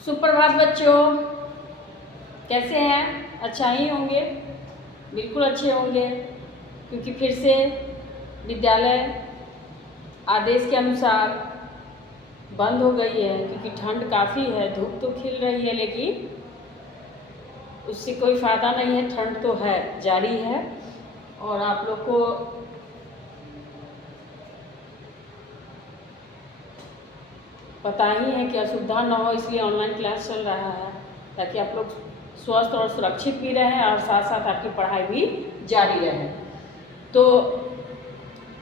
सुप्रभात बच्चों, कैसे हैं? अच्छा ही होंगे, बिल्कुल अच्छे होंगे, क्योंकि फिर से विद्यालय आदेश के अनुसार बंद हो गई है। क्योंकि ठंड काफ़ी है, धूप तो खिल रही है, लेकिन उससे कोई फ़ायदा नहीं है। ठंड तो है, जारी है। और आप लोग को पता ही है कि असुविधा न हो, इसलिए ऑनलाइन क्लास चल रहा है, ताकि आप लोग स्वस्थ और सुरक्षित भी रहें और साथ साथ आपकी पढ़ाई भी जारी रहे। तो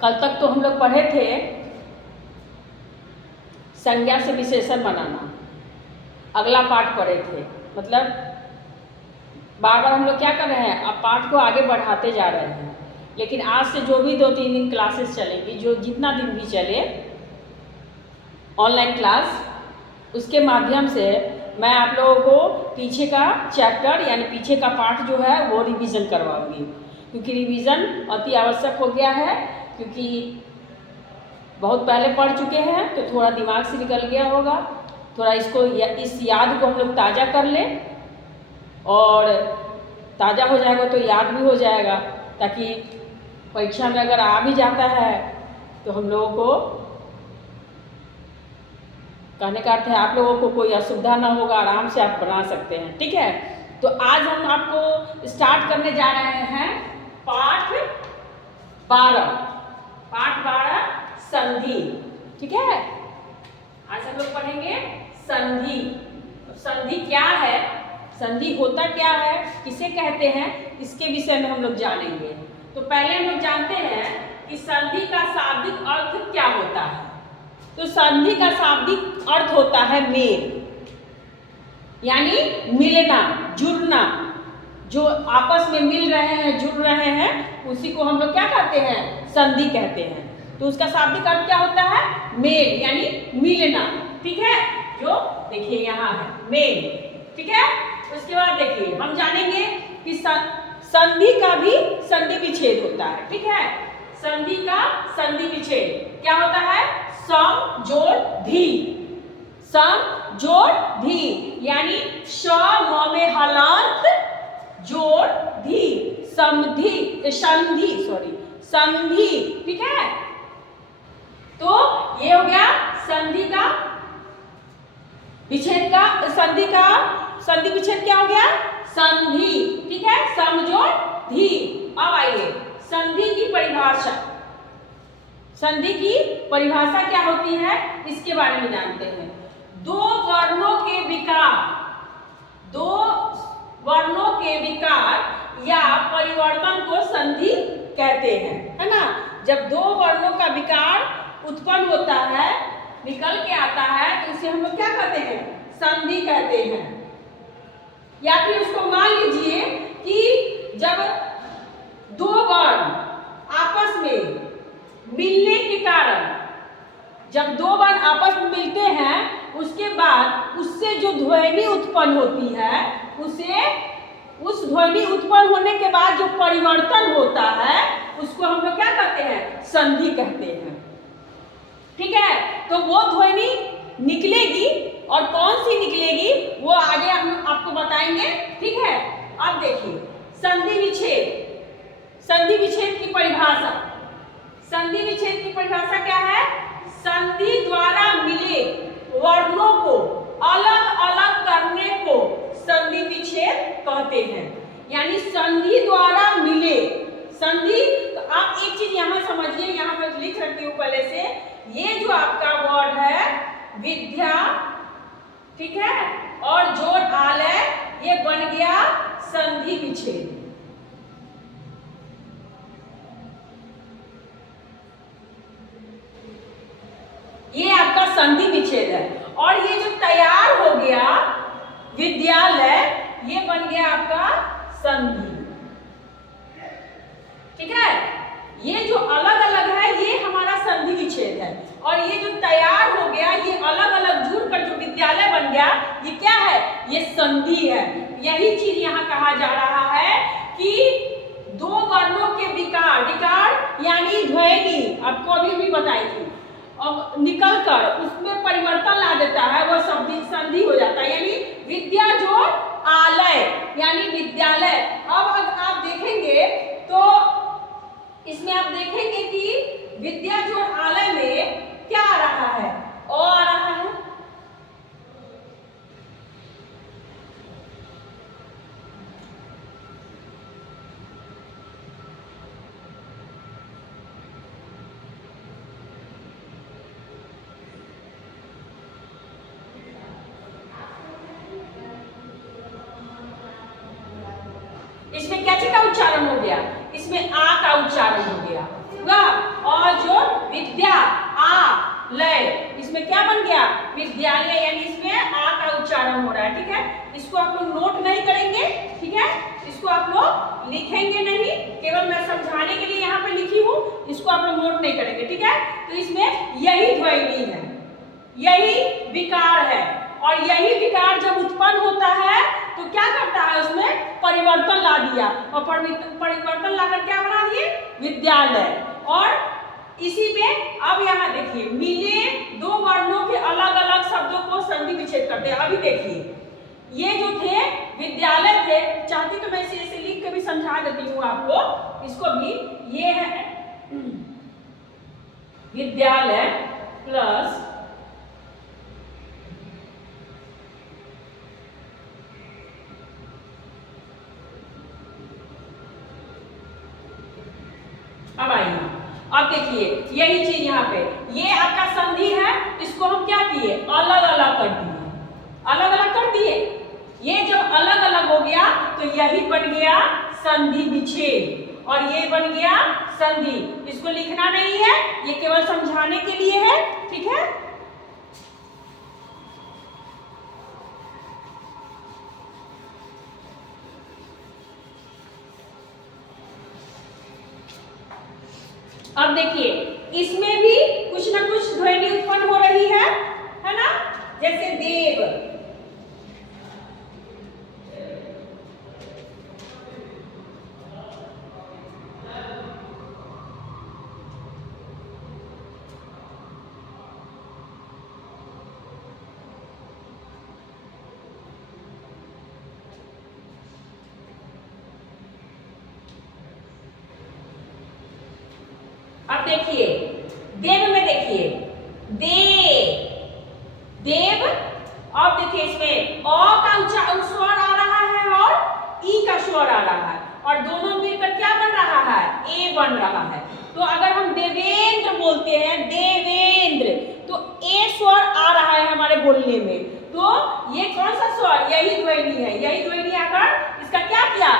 कल तक तो हम लोग पढ़े थे संज्ञा से विशेषण बनाना, अगला पाठ पढ़े थे। मतलब बार बार हम लोग क्या कर रहे हैं, अब पाठ को आगे बढ़ाते जा रहे हैं। लेकिन आज से जो भी 2-3 दिन क्लासेस चलेंगी, जो जितना दिन भी चले ऑनलाइन क्लास, उसके माध्यम से मैं आप लोगों को पीछे का चैप्टर यानी पीछे का पाठ जो है वो रिवीजन करवाऊंगी। क्योंकि रिवीजन अति आवश्यक हो गया है, क्योंकि बहुत पहले पढ़ चुके हैं तो थोड़ा दिमाग से निकल गया होगा। थोड़ा इसको इस याद को हम लोग ताज़ा कर लें, और ताज़ा हो जाएगा तो याद भी हो जाएगा, ताकि परीक्षा में अगर आ भी जाता है तो हम लोगों को, कहने का अर्थ है आप लोगों को कोई असुविधा ना होगा, आराम से आप बना सकते हैं। ठीक है, तो आज हम आपको स्टार्ट करने जा रहे हैं पाठ 12 संधि। ठीक है, आज हम लोग पढ़ेंगे संधि। संधि क्या है, संधि होता क्या है, किसे कहते हैं, इसके विषय में हम लोग जानेंगे। तो पहले हम लोग जानते हैं कि संधि का शाब्दिक अर्थ क्या होता है। तो संधि का शाब्दिक अर्थ होता है मेल, यानी मिलना, जुड़ना। जो आपस में मिल रहे हैं, जुड़ रहे हैं, उसी को हम लोग क्या कहते हैं, संधि कहते हैं। तो उसका शाब्दिक अर्थ क्या होता है, मेल, यानी मिलना। ठीक है, जो देखिए यहाँ है मेल। ठीक है, उसके बाद देखिए हम जानेंगे कि संधि का भी संधि विच्छेद होता है। ठीक है, संधि का संधि विच्छेद क्या होता है, सम जोड़ धी। सम जोड़ धी यानी श म में हलांत जोड़ धी, समधि, संधि, संधि। ठीक है, तो ये हो गया संधि का विच्छेद का, संधि विच्छेद क्या हो गया, संधि। ठीक है, सम जोड़ धी। अब आइए संधि की परिभाषा। संधि की परिभाषा क्या होती है, इसके बारे में जानते हैं। दो वर्णों के विकार या परिवर्तन को संधि कहते हैं, है ना। जब दो वर्णों का विकार उत्पन्न होता है, निकल के आता है, तो उसे हम लोग क्या कहते हैं, संधि कहते हैं। या फिर उसको मान लीजिए कि जब दो वर्ण आपस में मिलने के कारण, जब दो वर्ण आपस में मिलते हैं, उसके बाद उससे जो ध्वनि उत्पन्न होती है, उस ध्वनि उत्पन्न होने के बाद जो परिवर्तन होता है, उसको हम लोग क्या कहते हैं, संधि कहते हैं। ठीक है, तो वो ध्वनि निकलेगी, और कौन सी निकलेगी वो आगे हम आपको बताएंगे। ठीक है, अब देखिए संधि विच्छेद। संधि विच्छेद की परिभाषा, संधि विच्छेद की परिभाषा क्या है, संधि द्वारा मिले वर्णों को अलग अलग करने को संधि विच्छेद कहते हैं। यानी संधि द्वारा मिले, संधि। तो आप एक चीज यहां समझिए, यहां मैं लिख रखी हूं पहले से, ये जो आपका वर्ड है विद्या, ठीक है, और जो आलय, ये बन गया संधि विच्छेद। ये आपका संधि विच्छेद है। और ये जो तैयार हो गया विद्यालय, ये बन गया आपका संधि। ठीक है, ये जो अलग अलग है ये हमारा संधि विच्छेद है, और ये जो तैयार हो गया, ये अलग अलग जुड़कर जो विद्यालय बन गया, ये क्या है, ये संधि है। यही चीज यहाँ कहा जा रहा है कि दो वर्णों के विकार, विकार यानी ध्वनि, आपको अभी भी बताई थी, और निकल कर उसमें परिवर्तन ला देता है, वो संधि हो जाता है, यानी विद्या जोड़ आलय यानी विद्यालय। अब आप देखेंगे तो इसमें आप देखेंगे कि विद्या जोड़ आलय में क्या आ रहा है, ओ आ रहा है। इसमें क्या चीज का उच्चारण हो गया, इसमें आ का उच्चारण हो गया, और जो विद्या आ लय, इसमें क्या बन गया विद्यालय, यानी इसमें आ का उच्चारण हो रहा है। ठीक है, इसको आप लोग नोट नहीं करेंगे, ठीक है, इसको आप लोग लिखेंगे नहीं, केवल मैं समझाने के लिए यहाँ पे लिखी हूँ, इसको आप लोग नोट नहीं करेंगे। ठीक है, तो इसमें यही ध्वनि है, यही विकार है, और यही विकार जब उत्पन्न होता है तो क्या करता है, उसमें परिवर्तन ला दिया, और परिवर्तन लाकर क्या बना दिए विद्यालय। और इसी में अब यहाँ देखिए मिले दो वर्णों के अलग अलग शब्दों को संधि विच्छेद करते हैं। अभी देखिए ये जो थे विद्यालय थे, चाहती तो मैं इसे लिख के भी समझा देती हूँ आपको, इसको भी, ये है विद्यालय प्लस अब आइए, अब देखिए यही चीज यहाँ पे, ये आपका संधि है, इसको हम क्या किए अलग अलग कर दिए, अलग अलग कर दिए। ये जब अलग अलग हो गया तो यही बन गया संधि विच्छेद, और ये बन गया संधि। इसको लिखना नहीं है, ये केवल समझाने के लिए है। ठीक है, अब देखिए इसमें भी कुछ ना कुछ ध्वनि उत्पन्न हो रही है ना, जैसे देव, अब देखिए देव में देखिए देव, अब देखिए इसमें अ का स्वर आ रहा है और ई का स्वर आ रहा है, और दोनों मिलकर क्या बन रहा है ए बन रहा है। तो अगर हम देवेंद्र बोलते हैं, देवेंद्र, तो ए स्वर आ रहा है हमारे बोलने में, तो ये कौन सा स्वर, यही ध्वनि है, यही ध्वनि आकर इसका क्या किया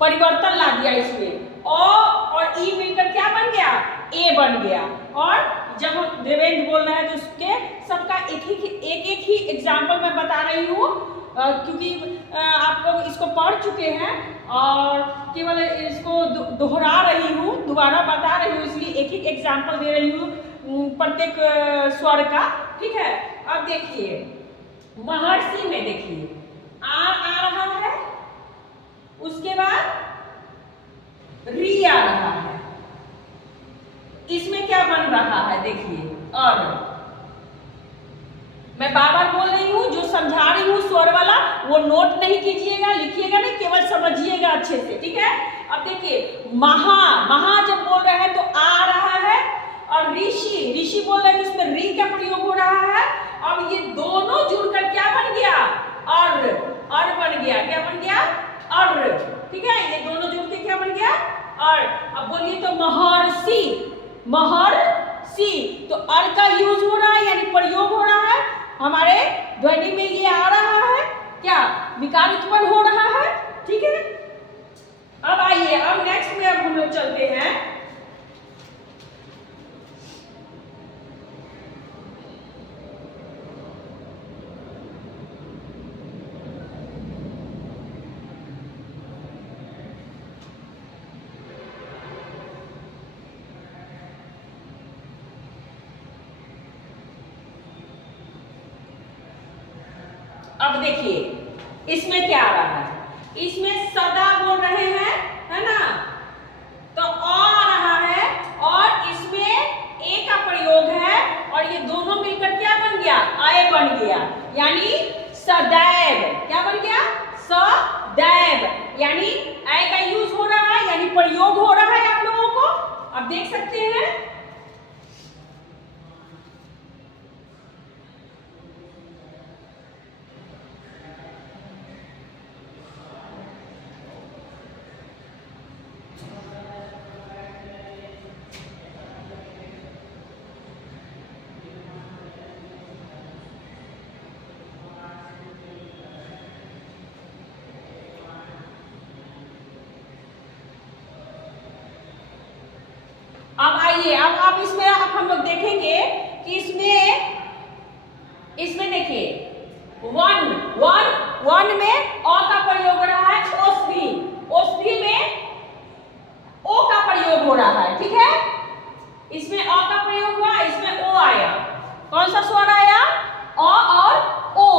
परिवर्तन ला दिया, इसमें ओ और ई मिलकर क्या बन गया ए बन गया। और जब हम देवेंद्र बोल रहे हैं तो उसके सबका एक ही एग्जाम्पल मैं बता रही हूँ, क्योंकि आप लोग इसको पढ़ चुके हैं और केवल इसको दोहरा रही हूँ, दोबारा बता रही हूँ, इसलिए एक एग्जाम्पल दे रही हूँ प्रत्येक स्वर का। ठीक है, अब देखिए महर्षि में देखिए आ रहा है, उसके बाद री आ रहा है, इसमें क्या बन रहा है देखिए, और मैं बार बार बोल रही हूँ, जो समझा रही हूँ स्वर वाला वो नोट नहीं कीजिएगा, लिखिएगा नहीं, केवल समझिएगा अच्छे से। ठीक है, अब देखिए महा जब बोल रहे हैं तो आ रहा है, और ऋषि बोल रहे हैं तो उसमें री का प्रयोग हो रहा है। अब ये दोनों जुड़कर क्या बन गया और बन गया, क्या बन गया और। ठीक है, ये दोनों जुड़ के क्या बन गया और। अब बोलिए तो महर्षि, तो अर का यूज हो रहा है, यानी प्रयोग हो रहा है हमारे ध्वनि में, ये आ रहा है, क्या विकार उत्पन्न हो रहा है। ठीक है, अब आइए, अब नेक्स्ट में अब हम लोग चलते हैं, अब देखिए इसमें क्या आ रहा है, इसमें सदा बोल रहे हैं, है ना, तो आ रहा है, और इसमें ए का प्रयोग है, अय बन गया, यानी सदैव। क्या बन गया? सदैव, यानी अय का यूज हो रहा है, यानी प्रयोग हो रहा है आप लोगों को। अब देख सकते हैं अब आइए, अब इसमें अब हम लोग देखेंगे कि इसमें देखिए वन में अ का प्रयोग हो रहा है, औषधि में ओ का प्रयोग हो रहा है, ठीक है। इसमें अ का प्रयोग हुआ, इसमें ओ आया। कौन सा स्वर आया? अ और ओ,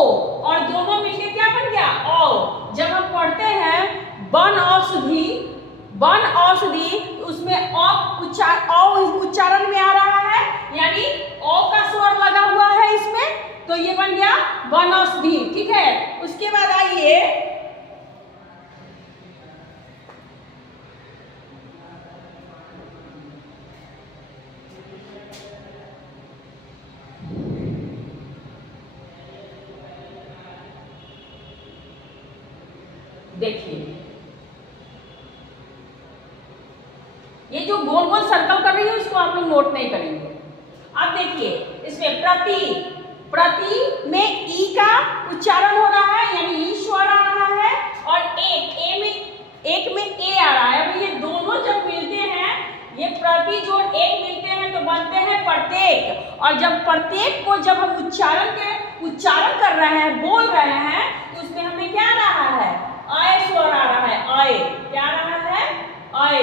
और दोनों मिलकर क्या बन गया? औ। जब हम पढ़ते हैं वन औषधि, उसमें उच्चारण में आ रहा है, यानी ओ का स्वर लगा हुआ है इसमें, तो ये बन गया वन औषधि, ठीक है। उसके बाद आइए देखिए, ये जो गोल गोल सर्कल कर रही है उसको आप लोग नोट नहीं करेंगे। अब देखिए इसमें प्रति में ई का उच्चारण हो रहा है, यानी ई स्वर आ रहा है, और एक में ए आ रहा है। अब ये दोनों जब मिलते हैं, ये प्रति जोड़ एक मिलते हैं तो बनते हैं प्रत्येक, और जब प्रत्येक को जब हम उच्चारण कर रहे हैं, बोल रहे हैं, तो उसमें हमें क्या आ रहा है? अय स्वर आ रहा है। अय क्या आ रहा है? अय।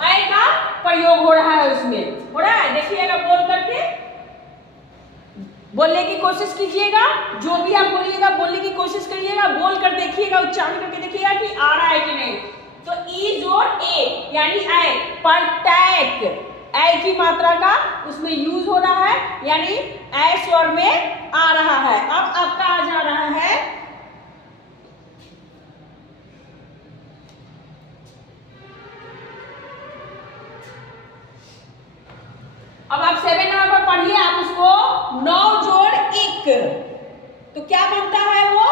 अय का प्रयोग हो रहा है, उसमें हो रहा है। देखिएगा, बोल करके बोलने की कोशिश कीजिएगा, जो भी आप बोलिएगा बोलने की कोशिश करिएगा, बोल कर देखिएगा, उच्चारण करके देखिएगा कि आ रहा है कि नहीं। तो ई जोड़ ए यानी अय, प्रत्येक अय की मात्रा का उसमें यूज हो रहा है, यानी अय स्वर में आ रहा है। अब आपका आ जा रहा है अब आप 7 नंबर पर पढ़िए, आप उसको 9 जोड़ 1, तो क्या बनता है वो?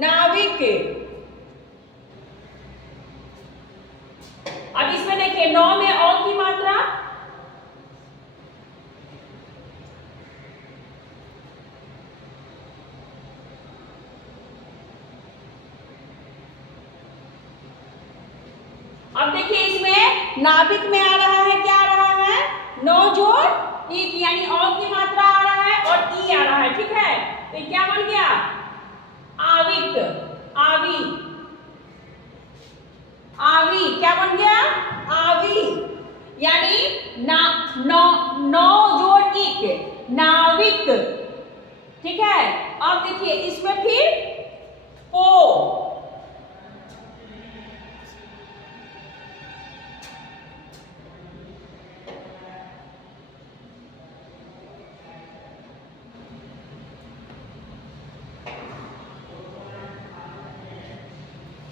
नाविक। अब इसमें देखिए 9 में अ की मात्रा, अब देखिए इसमें नाविक में आ रहा है, क्या आ रहा है? 9 जोड़ 1, यानी अ की मात्रा आ रहा है और ई आ रहा है, ठीक है। तो क्या बन गया? आविक। आवी क्या बन गया? आवी, यानी 9 जोड़ 1 नाविक, ठीक है। अब देखिए इसमें फिर पो,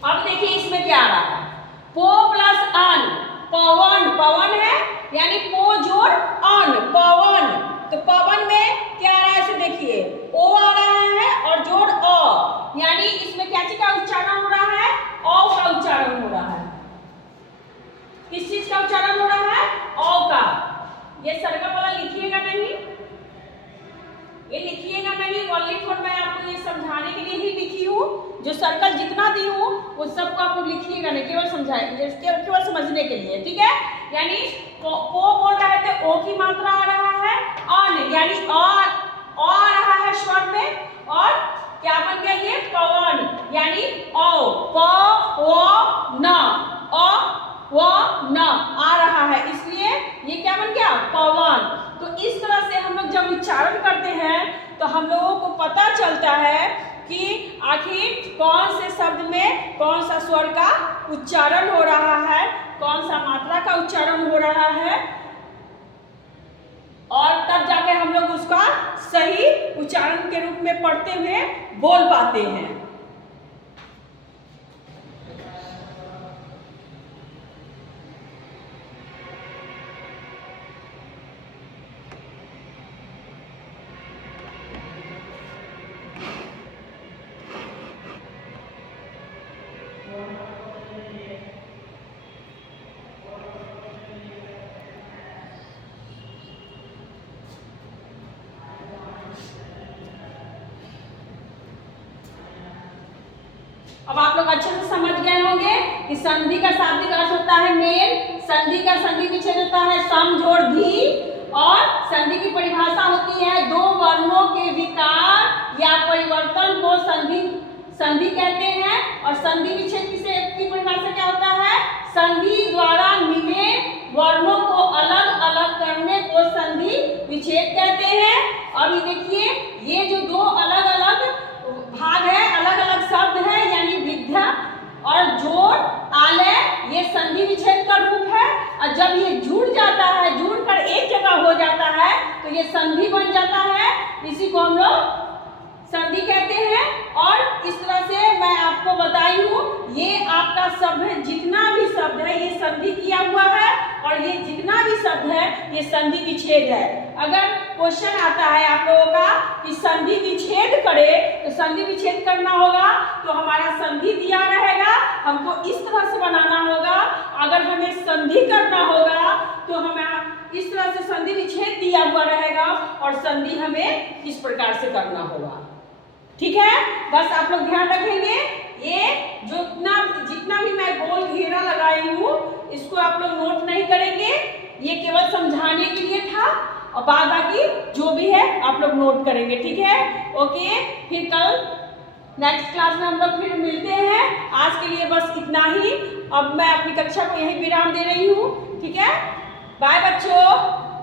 अब देखिए इसमें क्या आ रहा है? पो प्लस अन, पवन है, यानी पो जोड़ अन, पवन। तो पवन में क्या आ रहा है? इसे देखिए, ओ आ रहा है और जोड़ अ, यानी इसमें क्या चीज का उच्चारण हो रहा है? औ का उच्चारण हो रहा है। किस चीज का उच्चारण हो रहा है? औ का। ये सर्कल वाला लिखिएगा नहीं, ये लिखिएगा नहीं, ओनली फॉर मैं आपको ये समझाने के लिए ही लिखी हूँ। जो सर्कल जितना दी हूँ वो सबको आप लोग लिखिएगा नहीं, केवल केवल समझने के लिए, ठीक है। यानी पो बोल रहे थे, ओ की मात्रा आ रहा है, अन यानी आ रहा है स्वर में, और क्या बन गया ये? पवन, यानी औ, प व न, अ व न आ रहा है, इसलिए ये क्या बन गया? पवन। तो इस तरह से हम लोग जब उच्चारण करते हैं तो हम लोगों को पता चलता है कि आखिर कौन से शब्द में कौन सा स्वर का उच्चारण हो रहा है, कौन सा मात्रा का उच्चारण हो रहा है। और तब जाके हम लोग उसका सही उच्चारण के रूप में पढ़ते हुए बोल पाते हैं। अब आप लोग अच्छे से समझ गए होंगे कि संधि का शाब्दिक अर्थ होता है मेल, संधि का संधि विच्छेद होता है सम जोड़ धी, और संधि की परिभाषा होती है दो वर्णों के विकार या परिवर्तन को संधि कहते हैं। और संधि विच्छेद की परिभाषा क्या होता है? संधि द्वारा मिले वर्णों को अलग अलग करने को संधि विच्छेद कहते हैं। अब ये देखिए, ये जो दो अलग अलग भाग है, अलग अलग शब्द है, यानी विद्या और जोड़ आलय, ये संधि विच्छेद का रूप है। और जब ये जुड़ जाता है, जुड़कर एक जगह हो जाता है, तो ये संधि बन जाता है। इसी को हम लोग संधि कहते हैं। और इस तरह से मैं आपको बताई हूँ, ये आपका शब्द जितना भी शब्द है ये संधि किया हुआ है, और ये जितना भी शब्द है ये संधि विच्छेद है। अगर क्वेश्चन आता है आप लोगों का कि संधि विच्छेद करे, तो संधि विच्छेद करना होगा तो हमारा संधि दिया रहेगा, हमको इस तरह से बनाना होगा। अगर हमें संधि करना होगा तो हमें इस तरह से संधि विच्छेद दिया हुआ रहेगा, और संधि हमें इस प्रकार से करना होगा। ठीक है, बस आप लोग ध्यान रखेंगे। ये जितना भी मैं गोल घेरा लगाई हूँ, इसको आप लोग नोट नहीं करेंगे, ये केवल समझाने के लिए था, और बाकी जो भी है आप लोग नोट करेंगे। ठीक है, ओके। फिर कल नेक्स्ट क्लास में हम लोग फिर मिलते हैं। आज के लिए बस इतना ही। अब मैं अपनी कक्षा को यहीं विराम दे रही हूँ। ठीक है, बाय बच्चों।